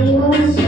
Thank you.